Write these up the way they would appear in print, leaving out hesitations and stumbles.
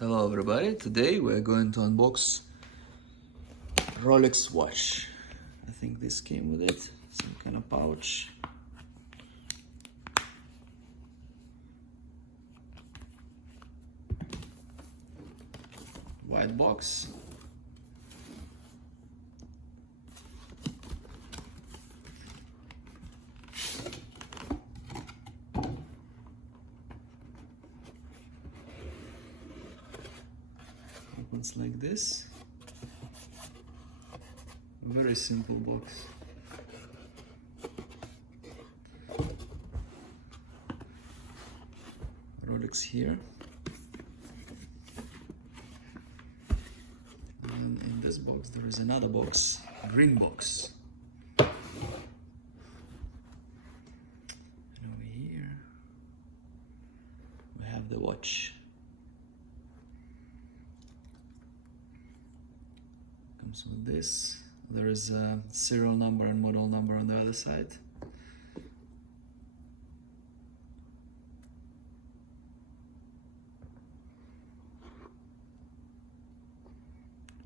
Hello everybody, today we're going to unbox Rolex watch. I think this came with it, some kind of pouch. White box. Opens like this. Very simple box. Rolex here. And in this box there is another box, green box. And over here we have the watch. Comes with this. There is a serial number and model number on the other side.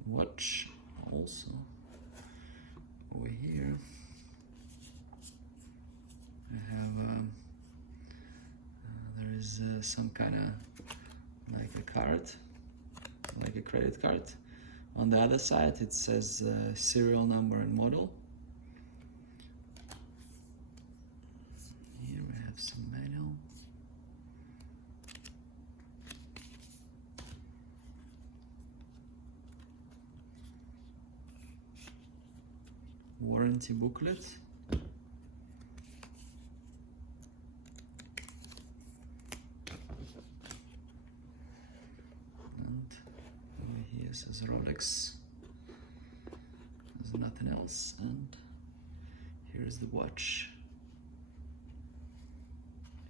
Watch also. Over here I have there is some kind of like a card, like a credit card. On the other side it says serial number and model. Here we have some manual. Warranty booklet. And over here says Rolex. There's nothing else. And here's the watch.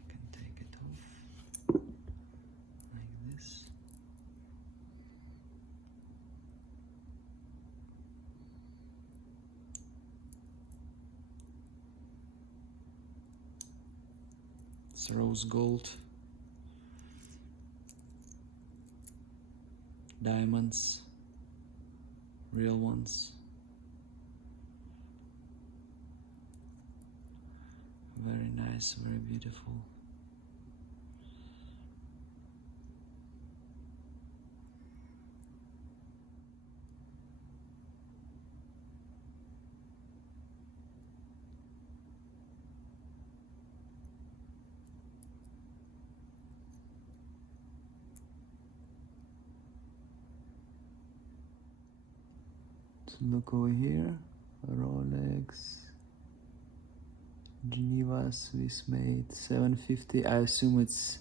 I can take it off like this. It's rose gold, diamonds, real ones. Very nice, very beautiful. So look over here, Rolex, Geneva, Swiss made, 750. I assume it's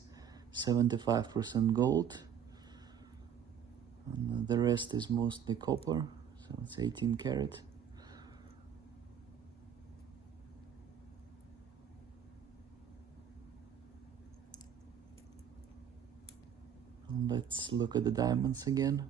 75% gold. And the rest is mostly copper, so it's 18 karat. And let's look at the diamonds again.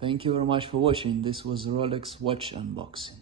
Thank you very much for watching. This was Rolex watch unboxing.